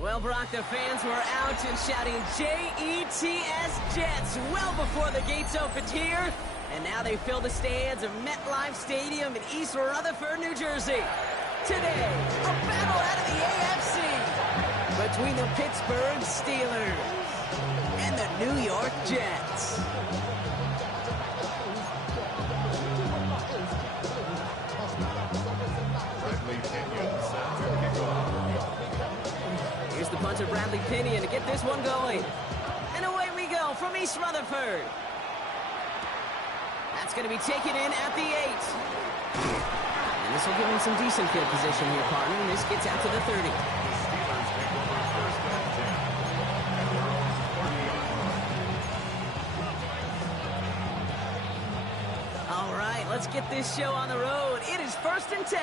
Well, Brock, the fans were out and shouting J-E-T-S Jets well before the gates opened here. And now they fill the stands of MetLife Stadium in East Rutherford, New Jersey. Today, a battle out of the AFC between the Pittsburgh Steelers and the New York Jets. Here's the punter, Bradley Pinion, to get this one going. And away we go from East Rutherford. That's going to be taken in at the 8. And this will give him some decent field position here, partner. And this gets out to the 30. All right, let's get this show on the road. It is 1st and 10.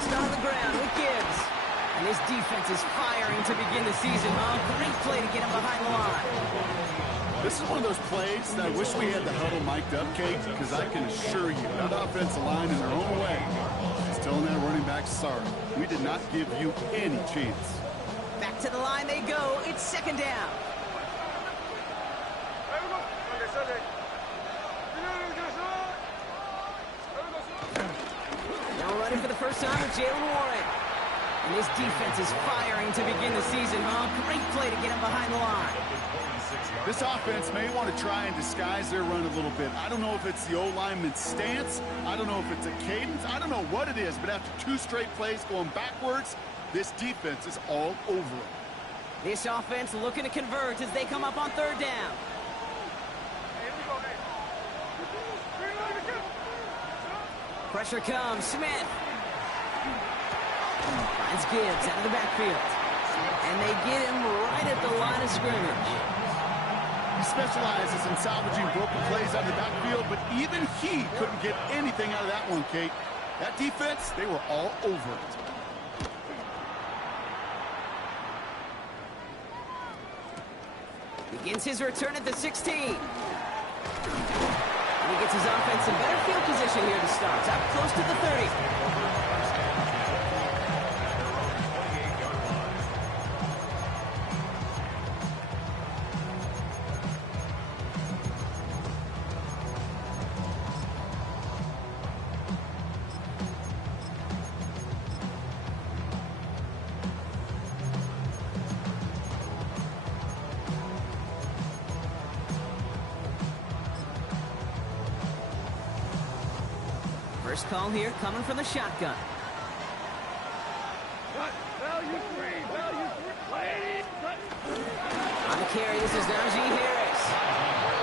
Start on the ground with Gibbs. And his defense is firing to begin the season. Oh, great play to get him behind the line. This is one of those plays that I wish we had the huddle mic'd up, Kate, because I can assure you that offensive line in their own way is telling that running back, sorry, we did not give you any chance. Back to the line they go. It's 2nd down. Now running for the first time with Jaylen Warren. And his defense is firing to begin the season. Oh, great play to get him behind the line. This offense may want to try and disguise their run a little bit. I don't know if it's the O-lineman's stance. I don't know if it's a cadence. I don't know what it is, but after 2 straight plays going backwards, this defense is all over it. This offense looking to convert as they come up on 3rd down. Pressure comes. Smith finds Gibbs out of the backfield. And they get him right at the line of scrimmage. He specializes in salvaging broken plays out of the backfield, but even he couldn't get anything out of that one, Kate. That defense, they were all over it. Begins his return at the 16. And he gets his offense in better field position here to start. Up close to the 30. First call here coming from the shotgun. On the carry, this is Najee Harris.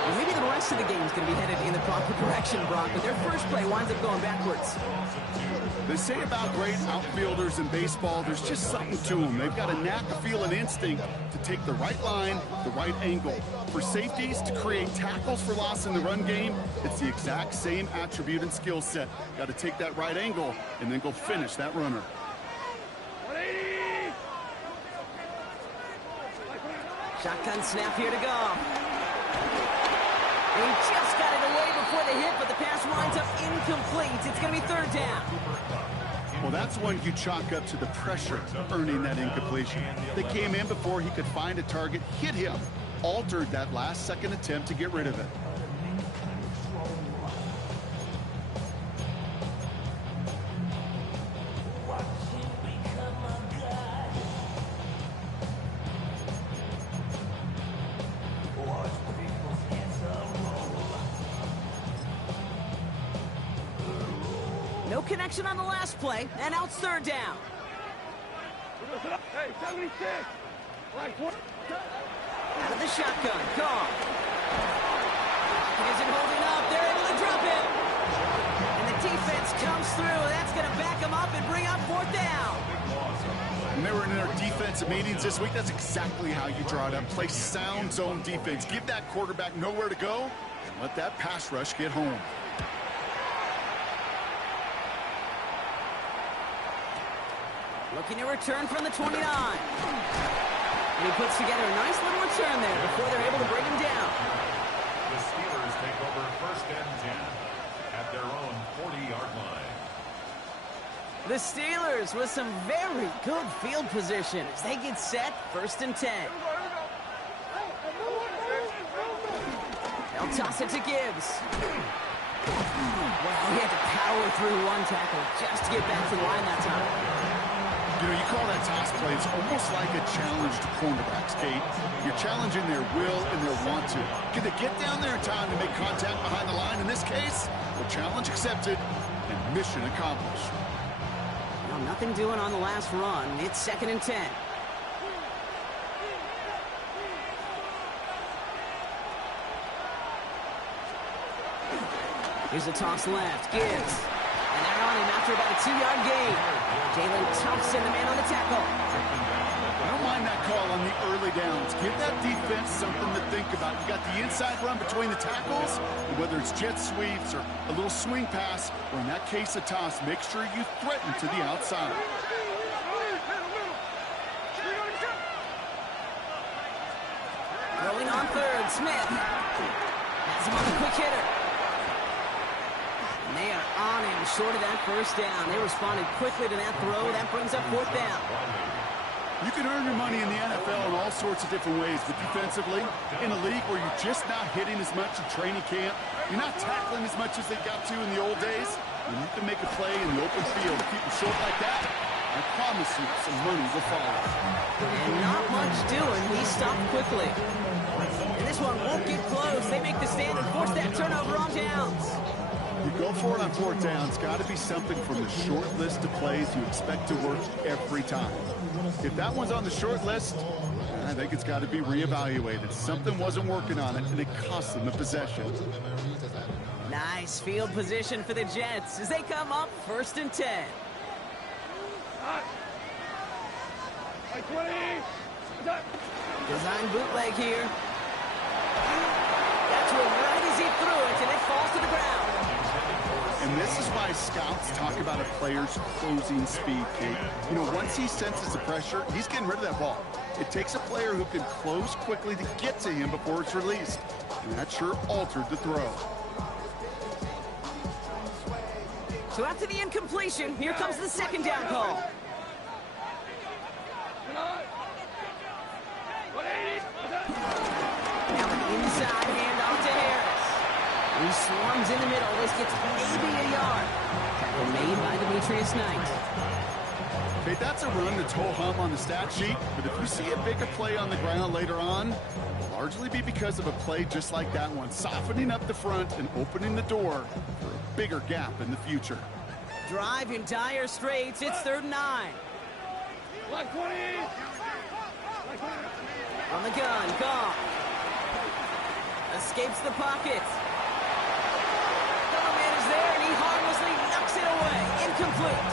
Well, maybe the rest of the game is going to be headed in the proper direction, Brock, but their first play winds up going backwards. They say about great outfielders in baseball, there's just something to them. They've got a knack, a feel, and instinct to take the right line, the right angle. For safeties to create tackles for loss in the run game, it's the exact same attribute and skill set. Got to take that right angle and then go finish that runner. Shotgun snap here to go. And he just got it away before the hit, but the pass winds up incomplete. It's going to be 3rd down. Well, that's one you chalk up to the pressure of earning that incompletion. They came in before he could find a target, hit him, altered that last-second attempt to get rid of it. No connection on the last play, and now it's 3rd down. Hey, 76! Out of the shotgun, call. He isn't holding up, they're able to drop him. And the defense defense comes through. That's going to back them up and bring up 4th down. When they were in their defensive meetings this week, that's exactly how you draw it up. Play sound zone defense. Give that quarterback nowhere to go and let that pass rush get home. Looking to return from the 29. And he puts together a nice little return there before they're able to bring him down. The Steelers take over 1st and 10 at their own 40-yard line. The Steelers with some very good field position as they get set 1st and 10. They'll toss it to Gibbs. Well, he had to power through one tackle just to get back to the line that time. You know, you call that toss play, it's almost like a challenge to cornerbacks, Kate. You're challenging their will and their want to. Can they get down there in time to make contact behind the line? In this case, well, challenge accepted and mission accomplished. Well, nothing doing on the last run. It's 2nd and 10. Here's a toss left. Gibbs. And they're on him after about a 2-yard gain. Jalen Thompson, the man on the tackle. I don't mind that call on the early downs. Give that defense something to think about. You got the inside run between the tackles, and whether it's jet sweeps or a little swing pass, or in that case a toss, make sure you threaten to the outside. Rolling on 3rd, Smith. Has him on the quick hitter. And they are on him short of that 1st down. They responded quickly to that throw. That brings up 4th down. You can earn your money in the NFL in all sorts of different ways, but defensively, in a league where you're just not hitting as much in training camp, you're not tackling as much as they got to in the old days, when you can make a play in the open field to keep them short like that, I promise you some money will follow. And not much doing. He stopped quickly. And this one won't get close. They make the stand and force that turnover on downs. You go for it on 4th down. It's got to be something from the short list of plays you expect to work every time. If that one's on the short list, I think it's got to be reevaluated. Something wasn't working on it, and it cost them the possession. Nice field position for the Jets as they come up 1st and 10. Design bootleg here. Got to him right as he threw it, and it falls to the ground. And this is why scouts talk about a player's closing speed, Kate. You know, once he senses the pressure, he's getting rid of that ball. It takes a player who can close quickly to get to him before it's released. And that sure altered the throw. So after the incompletion, here comes the 2nd down call. Now an inside handoff to Harris. He swarms in the middle. This gets maybe a yard. Tackle made by Demetrius Knight. Okay, that's a run that's ho-hum on the stat sheet, but if you see a bigger play on the ground later on, it'll largely be because of a play just like that one, softening up the front and opening the door for a bigger gap in the future. Drive in dire straits. It's 3rd and 9. On the gun, Goff. Escapes the pocket. Man is there, and he harmlessly knocks it away. Incomplete.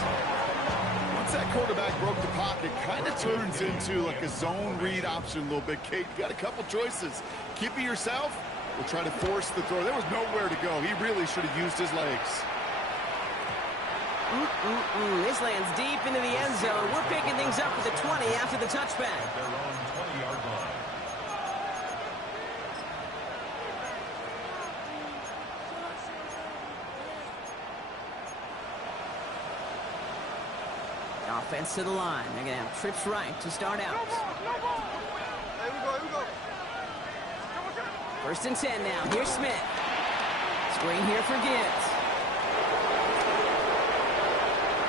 Once that quarterback broke the pocket, kind of turns into like a zone read option a little bit, Kate. You got a couple choices. Keep it yourself or try to force the throw. There was nowhere to go. He really should have used his legs. This lands deep into the end zone. We're picking things up at the 20 after the touchback. Their own 20-yard line. Offense to the line. They're going to have trips right to start out. Here we go. 1st and 10 now. Here's Smith. Screen here for Gibbs.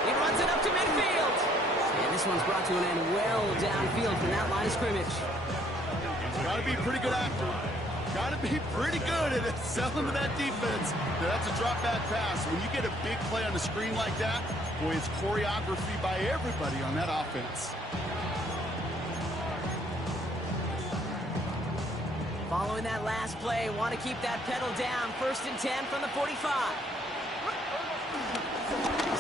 He runs it up to midfield. And this one's brought to an end well downfield from that line of scrimmage. Got to be pretty good actor. Got to be pretty good at selling to that defense. That's a drop back pass. When you get a big play on the screen like that, boy, it's choreography by everybody on that offense. Following that last play, want to keep that pedal down. 1st and 10 from the 45.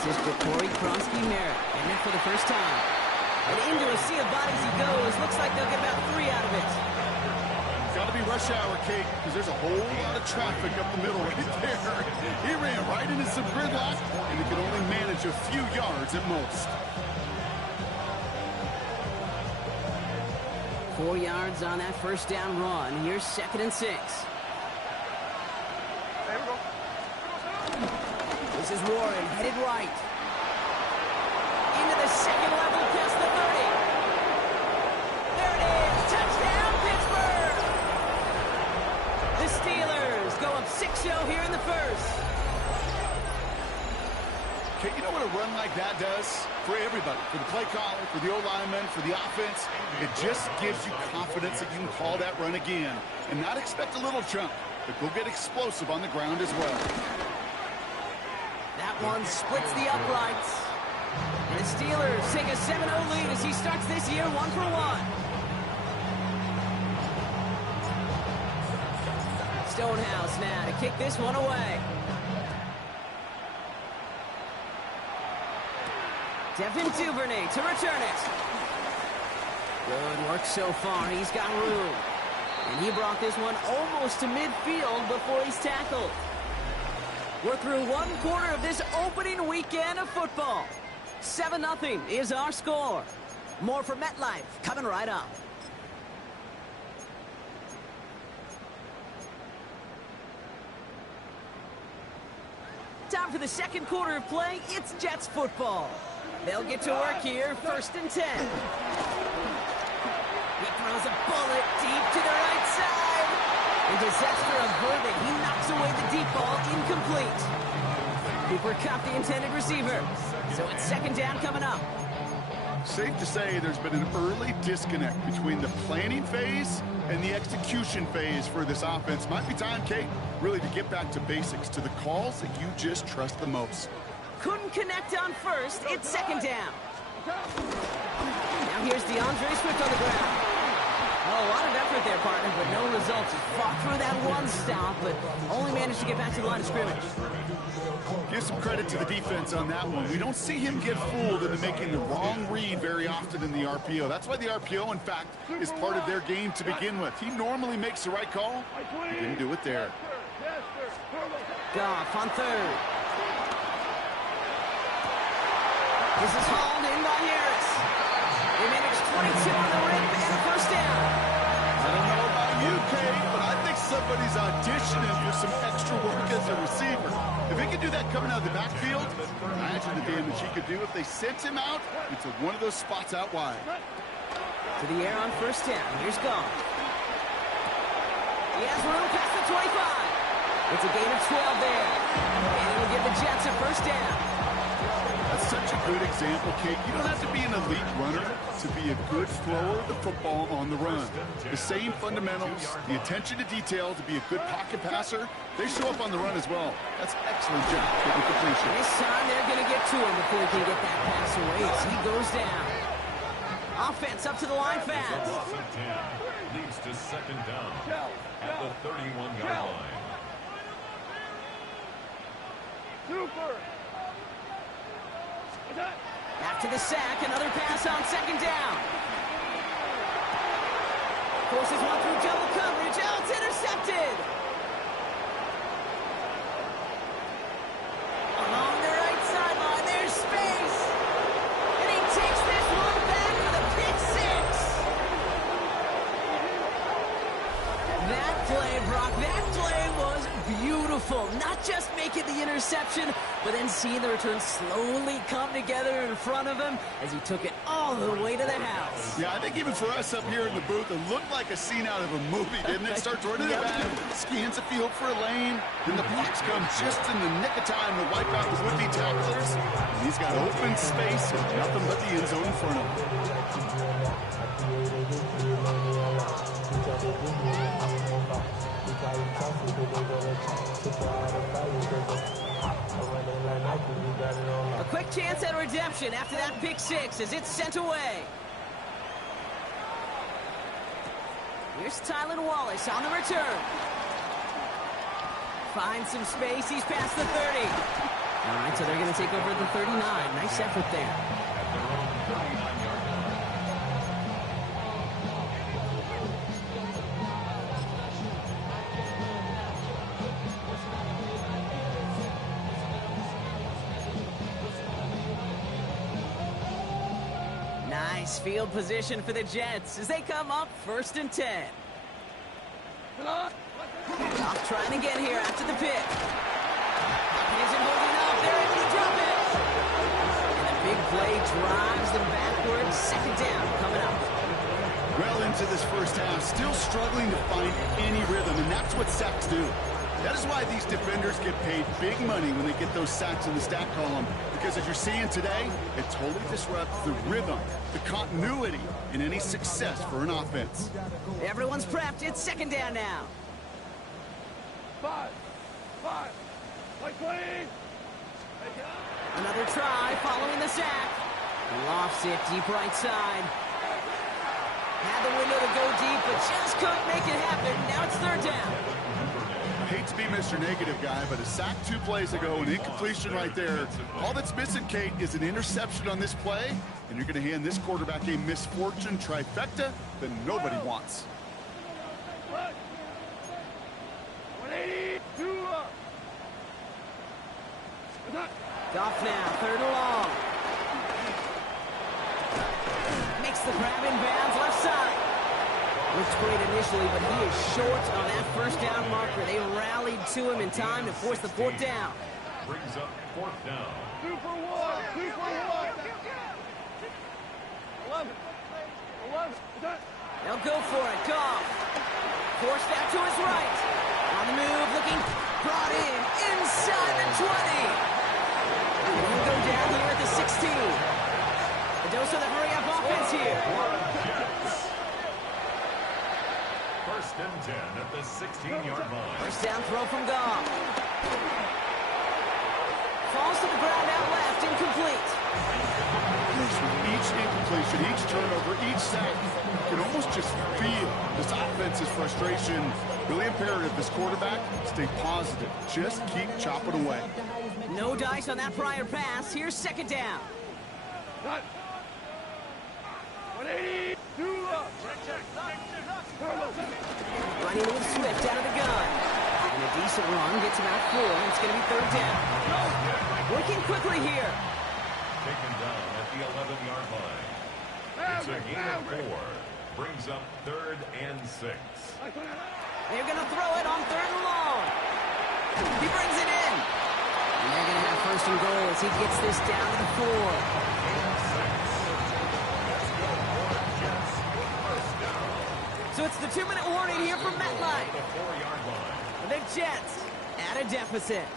This is Corey Kronsky-Merritt, and in for the first time. And into a sea of bodies he goes. Looks like they'll get about 3 out of it. Got to be rush hour, Kate, because there's a whole lot of traffic up the middle right there. He ran right into some gridlock, and he could only manage a few yards at most. 4 yards on that first down run. Here's 2nd and 6. There we go. This is Warren, headed right. Into the second level, past the 30. There it is, touchdown, Pittsburgh! The Steelers go up 6-0 here in the first. Okay, you know what a run like that does? For everybody, for the play caller, for the O-lineman, for the offense, it just gives you confidence that you can call that run again and not expect a little chunk, but go get explosive on the ground as well. That one splits the uprights. And the Steelers take a 7-0 lead as he starts this year 1 for 1. Stonehouse now to kick this one away. Devin Duvernay to return it. Good work so far. He's got room. And he brought this one almost to midfield before he's tackled. We're through 1 quarter of this opening weekend of football. 7-0 is our score. More from MetLife coming right up. Time for the second quarter of play. It's Jets football. They'll get to work here, 1st and 10. He throws a bullet deep to the right side. And disaster averted. He knocks away the deep ball, incomplete. Cooper Kupp, the intended receiver. So it's 2nd down coming up. Safe to say there's been an early disconnect between the planning phase and the execution phase for this offense. Might be time, Kate, really to get back to basics, to the calls that you just trust the most. Couldn't connect on first. It's 2nd down. Now here's DeAndre Swift on the ground. Oh, a lot of effort there, partner, but no results. He fought through that one stop, but only managed to get back to the line of scrimmage. Give some credit to the defense on that one. We don't see him get fooled into making the wrong read very often in the RPO. That's why the RPO, in fact, is part of their game to begin with. He normally makes the right call. He didn't do it there. Goff on 3rd. This is hauled in by Harris. They managed 22 on the rim and a 1st down. I don't know about you, Kate, but I think somebody's auditioning for some extra work as a receiver. If he could do that coming out of the backfield, imagine the damage he could do if they sent him out into one of those spots out wide. To the air on 1st down. Here's Goff. He has room past the 25. It's a gain of 12 there. And it'll give the Jets a 1st down. That's such a good example, Kate. You don't have to be an elite runner to be a good thrower of the football on the run. The same fundamentals, the attention to detail to be a good pocket passer, they show up on the run as well. That's excellent job getting completion. This time they're going to get to him before he can get that pass away as he goes down. Offense up to the line fast. Loss of 10 leads to 2nd down at the 31-yard line. After the sack, another pass on 2nd down. Forces one through double coverage. Oh, it's intercepted. Along the right sideline, there's space. And he takes this one back for the pick 6. That play, Brock, that play was beautiful. Not just making the interception, but then seeing the return slowly come together in front of him as he took it all the way to the house. Yeah, I think even for us up here in the booth, it looked like a scene out of a movie, didn't it? Starts running the back, scans the field for a lane, then the blocks come just in the nick of time to wipe out the would-be tacklers. And he's got open space and nothing but the end zone in front of him. A quick chance at redemption after that pick 6 as it's sent away. Here's Tylan Wallace on the return. Finds some space. He's past the 30. All right, so they're going to take over the 39. Nice effort there. At their own 39-yard line. Nice field position for the Jets as they come up 1st and 10. Off trying again here after the pick. Isn't holding up. They're able to drop it. And the big play drives them backwards. 2nd down coming up. Well into this first half, still struggling to find any rhythm, and that's what sacks do. That is why these defenders get paid big money when they get those sacks in the stat column, because as you're seeing today, it totally disrupts the rhythm, the continuity, and any success for an offense. Everyone's prepped. It's 2nd down now. 5. Like clean. Another try following the sack. Lofts it deep right side. Had the window to go deep, but just couldn't make it happen. Now it's 3rd down. I hate to be Mr. Negative guy, but a sack 2 plays ago, an incompletion right there. All that's missing, Kate, is an interception on this play, and you're going to hand this quarterback a misfortune trifecta that nobody wants. 180. 2 up. Goff now, 3rd and long. Makes the grab in bounds left side. Looks great initially, but he is short on that 1st down marker. They rallied to him in time to force the 4th down. Brings up 4th down. 2 for 1. 2 for 1. 11. They'll go for it. Goff. Forced out to his right. On the move, looking brought in inside the 20. And he'll go down here at the 16. A dose of the hurry-up offense here. 1st and 10 at the 16-yard line. 1st down throw from Goff. Falls to the ground out left, incomplete. Each incompletion, each turnover, each sack, you can almost just feel this offense's frustration. Really imperative, this quarterback, stay positive. Just keep chopping away. No dice on that prior pass. Here's 2nd down. 180. 2 up. Running with Swift out of the gun. And a decent run gets him out 4. It's going to be 3rd down. Working quickly here. Taken down at the 11-yard line. It's a gain of 4. Brings up 3rd and 6. They're going to throw it on 3rd and long. He brings it in. And they're going to have 1st and goal as he gets this down to the 4. So it's the 2-minute warning here from MetLife. The 4-yard line. The Jets at a deficit.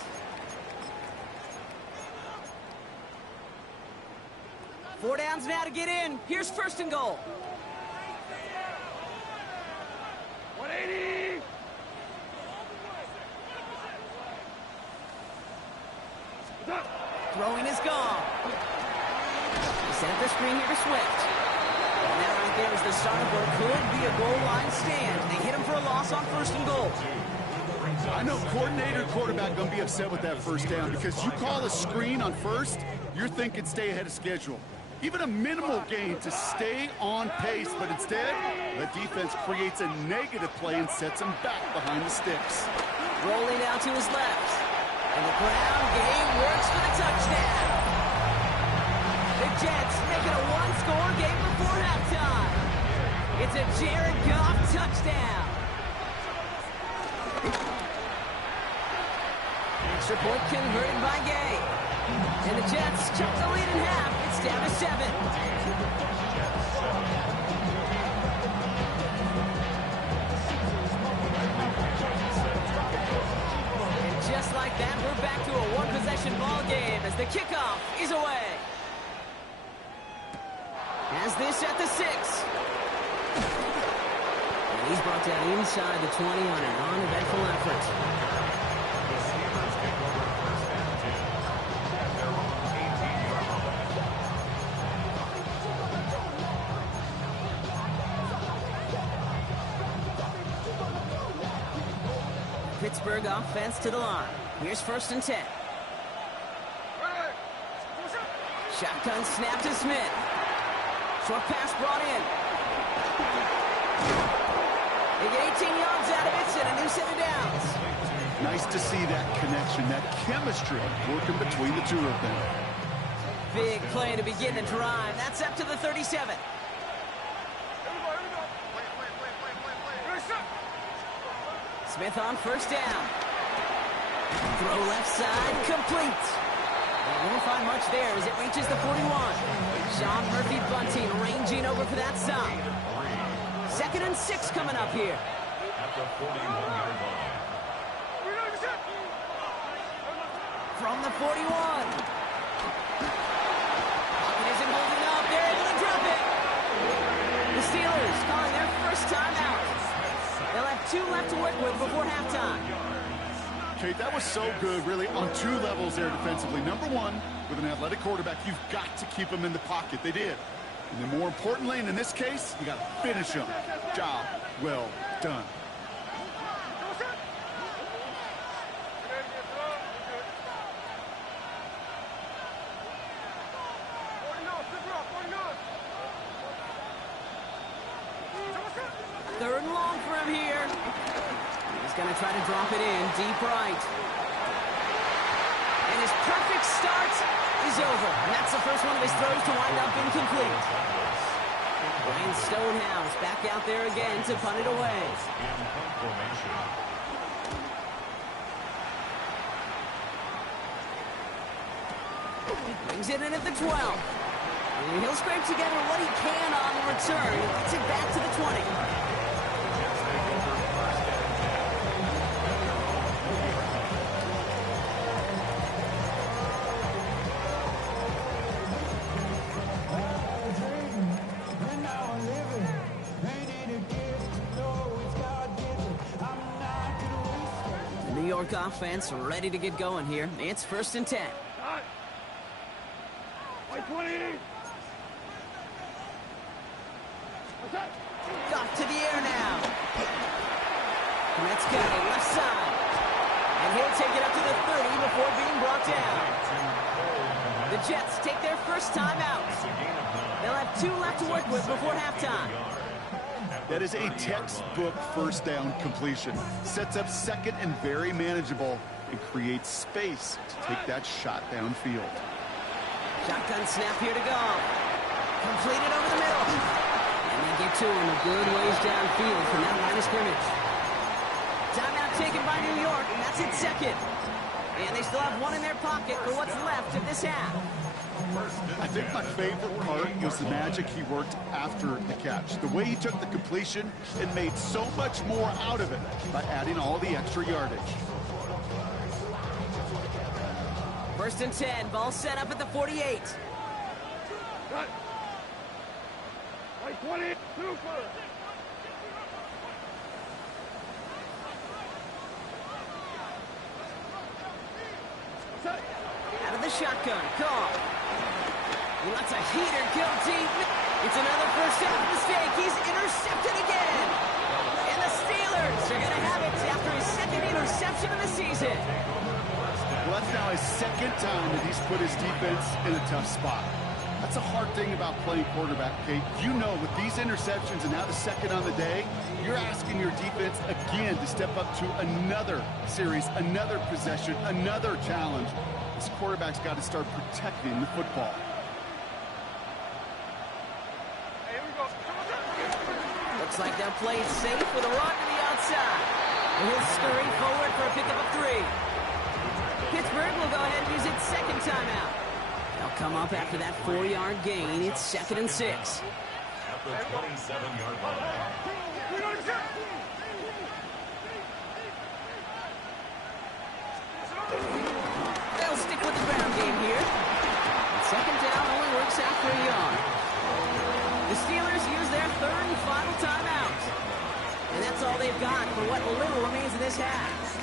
Four downs now to get in. Here's 1st and goal. 180. Throwing is gone. Set up the screen here to Swift. And that right there is the start of what could be a goal line stand. They hit him for a loss on 1st and goal. I know coordinator quarterback going to be upset with that 1st down because you call a screen on 1st, you're thinking stay ahead of schedule. Even a minimal gain to stay on pace, but instead, the defense creates a negative play and sets him back behind the sticks. Rolling out to his left. And the ground game works for the touchdown. The Jets make it a 1-score game before halftime. It's a Jared Goff touchdown. Extra point converted by Gay. And the Jets chuck the lead in half. It's down to 7. And just like that, we're back to a one-possession ball game as the kickoff is away. Has this at the 6. And he's brought down inside the 20 on a non-eventful effort. The Steelers take over 1st and 10 at their own 18-yard line. Pittsburgh offense to the line. Here's 1st and 10. Shotgun snap to Smith. Short pass brought in. They get 18 yards out of it and a new set of downs. Nice to see that connection, that chemistry working between the two of them. Big play to begin the drive. That's up to the 37. Smith on first down. Throw left side, complete. They won't find much there as it reaches the 41. Sean Murphy Bunting ranging over for that stop. 2nd and 6 coming up here. At the 41-yard line. From the 41. Pocket isn't holding up. They're able to drop it. The Steelers calling their first time out. They'll have 2 left to work with before halftime. Kate, that was so good, really, on 2 levels there defensively. Number one, with an athletic quarterback, you've got to keep him in the pocket. They did. And then more importantly, and in this case, you got to finish him. Job well done. Third and long for him here. He's going to try to drop it in deep right. And his perfect start is over. And that's the first one of his throws to wind up incomplete. Ryan Stonehouse back out there again to punt it away. Brings it in at the 12. And he'll scrape together what he can on the return. Gets it back to the 20. New York offense ready to get going here. It's 1st and 10. Got to the air now. Let's go left side. And he'll take it up to the 30 before being brought down. The Jets take their first time out. They'll have 2 left to work with before halftime. That is a textbook first down completion. Sets up 2nd and very manageable and creates space to take that shot downfield. Shotgun snap here to go. Completed over the middle. And they get to him a good ways downfield from that line of scrimmage. Timeout taken by New York, and that's its 2nd. And they still have 1 in their pocket for what's left of this half. I think my favorite part was the magic he worked after the catch. The way he took the completion and made so much more out of it by adding all the extra yardage. 1st and 10, ball set up at the 48. Cut. Like 22 first. Out of the shotgun, call. He lets a heater go deep. It's another first down mistake. He's intercepted again. And the Steelers are going to have it after his 2nd interception of the season. Well, that's now his 2nd time that he's put his defense in a tough spot. That's a hard thing about playing quarterback, Kate. You know, with these interceptions and now the 2nd on the day, you're asking your defense again to step up to another series, another possession, another challenge. This quarterback's got to start protecting the football. Looks like they'll play it safe with a run to the outside. And he'll scurry forward for a pickup of 3. Pittsburgh will go ahead and use its 2nd timeout. They'll come up after that 4-yard gain. It's 2nd and 6. At the 27-yard line. They'll stick with the ground game here. And 2nd down only works out for a yard. The Steelers use their 3rd and final timeout. And that's all they've got for what little remains of this half.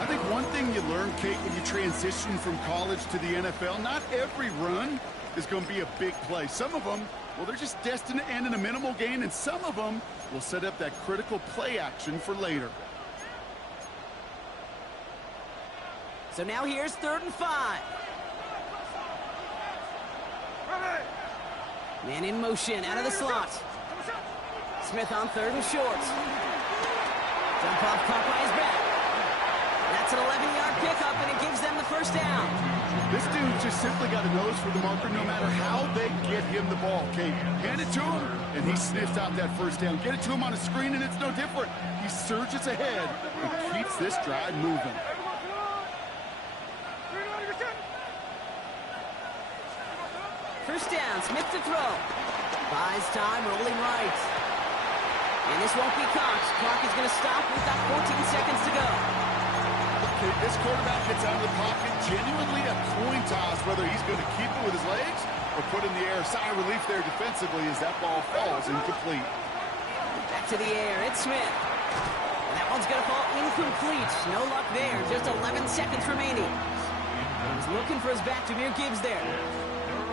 I think one thing you learn, Kate, when you transition from college to the NFL, not every run is going to be a big play. Some of them, well, they're just destined to end in a minimal gain, and some of them will set up that critical play action for later. So now here's 3rd and 5. Man in motion, out of the slot. Smith on 3rd and short. Jump off caught by his back. That's an 11-yard pickup, and it gives them the first down. This dude just simply got a nose for the marker no matter how they get him the ball, Kate. Hand it to him, and he sniffs out that first down. Get it to him on a screen, and it's no different. He surges ahead and keeps this drive moving. First down, Smith to throw. Buys time, rolling right. And this won't be caught. Clock is going to stop. We've got 14 seconds to go. Okay, this quarterback gets out of the pocket, genuinely a coin toss, whether he's going to keep it with his legs or put in the air. Sigh of relief there defensively as that ball falls incomplete. Back to the air, it's Smith. And that one's going to fall incomplete. No luck there, just 11 seconds remaining. He's looking for his back, Jahmyr Gibbs there.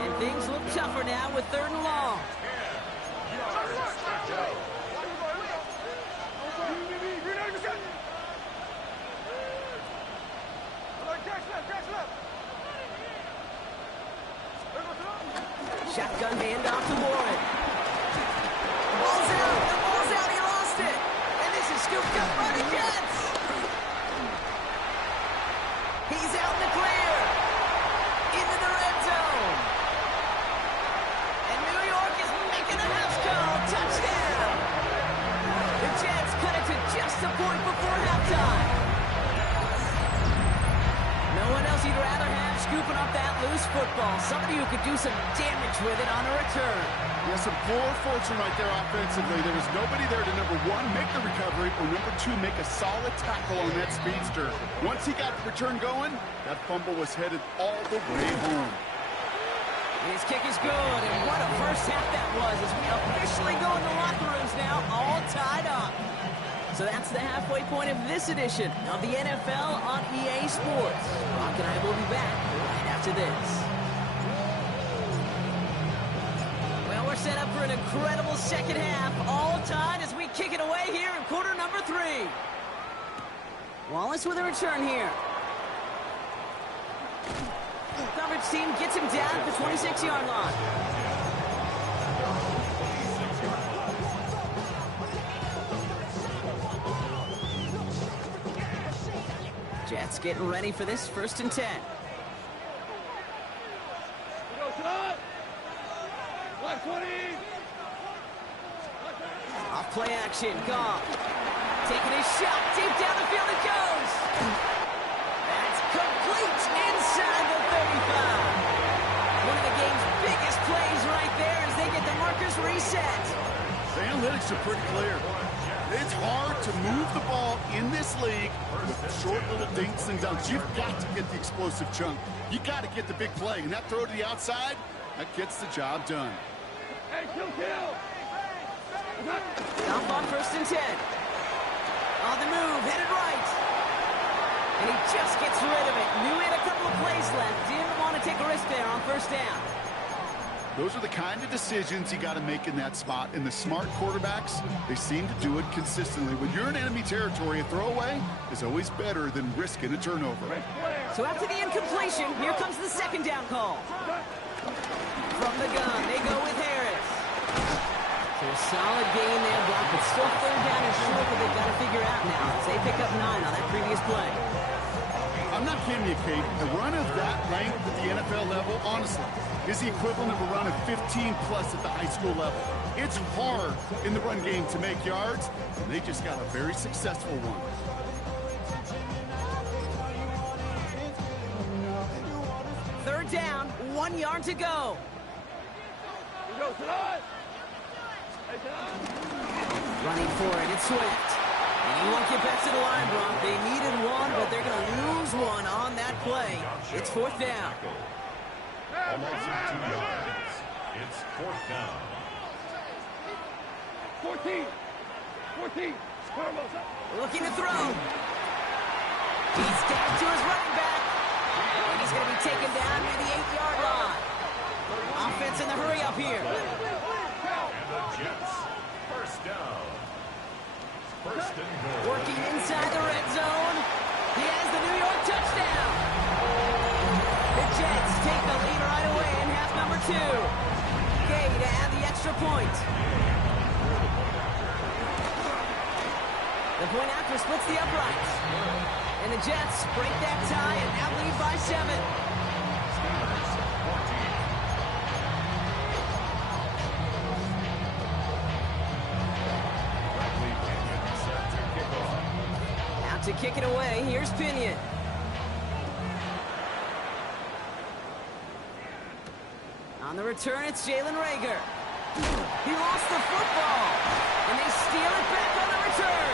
And things look tougher now with 3rd and long. Shotgun handoff to Warren. The ball's out. The ball's out. He lost it. And this is scooped up by the Jets. He's out in the clear. Into the red zone. And New York is making a house call. Touchdown. The Jets cut it to just a point before halftime. No one else you'd rather have scooping up that loose football. Somebody who could do some damage with it on a return. Yeah, some poor fortune right there offensively. There was nobody there to, number 1, make the recovery, or number 2, make a solid tackle on that speedster. Once he got the return going, that fumble was headed all the way home. His kick is good, and what a first half that was as we officially go in the locker rooms now, all tied up. So that's the halfway point of this edition of the NFL on EA Sports. Brock and I will be back right after this. Well, we're set up for an incredible second half, all tied as we kick it away here in quarter number 3. Wallace with a return here. Coverage team gets him down at the 26-yard line. Jets getting ready for this 1st and 10. Off play action, Goff. Taking his shot, deep down the field it goes. That's complete inside the 35. One of the game's biggest plays right there as they get the markers reset. The analytics are pretty clear. It's hard to move the ball in this league with short little dinks and dunks. You've got to get the explosive chunk. You got to get the big play. And that throw to the outside, that gets the job done. Hey, kill! Dump on 1st and 10. On the move, headed right. And he just gets rid of it. Knew he had a couple of plays left. Didn't want to take a risk there on 1st down. Those are the kind of decisions you got to make in that spot. And the smart quarterbacks, they seem to do it consistently. When you're in enemy territory, a throwaway is always better than risking a turnover. So after the incompletion, here comes the 2nd down call. From the gun, they go with Harris. So a solid gain there, Brock, but still 3rd down and short, but they've got to figure out now as they pick up 9 on that previous play. I'm not kidding you, Kate. A run of that length at the NFL level, honestly, is the equivalent of a run of 15-plus at the high school level. It's hard in the run game to make yards, and they just got a very successful one. Third down, 1 yard to go. Running for it, it's Swift. And he won't get back to the line, Brock. They needed one, but they're going to lose one on that play. It's 4th down. Almost 2 yards. It's 4th down. 14. Looking to throw. He's down to his running back. And he's going to be taken down near the 8-yard line. Offense in the hurry up here. And the Jets, 1st down. 1st and goal. Working inside the red zone. He has the New York touchdown. The Jets take the lead right away in half number 2. Gay to extra point. The point after splits the uprights. And the Jets break that tie and now lead by 7. Out to kick it away, here's Pinion. On the return, it's Jalen Reagor. He lost the football, and they steal it back on the return.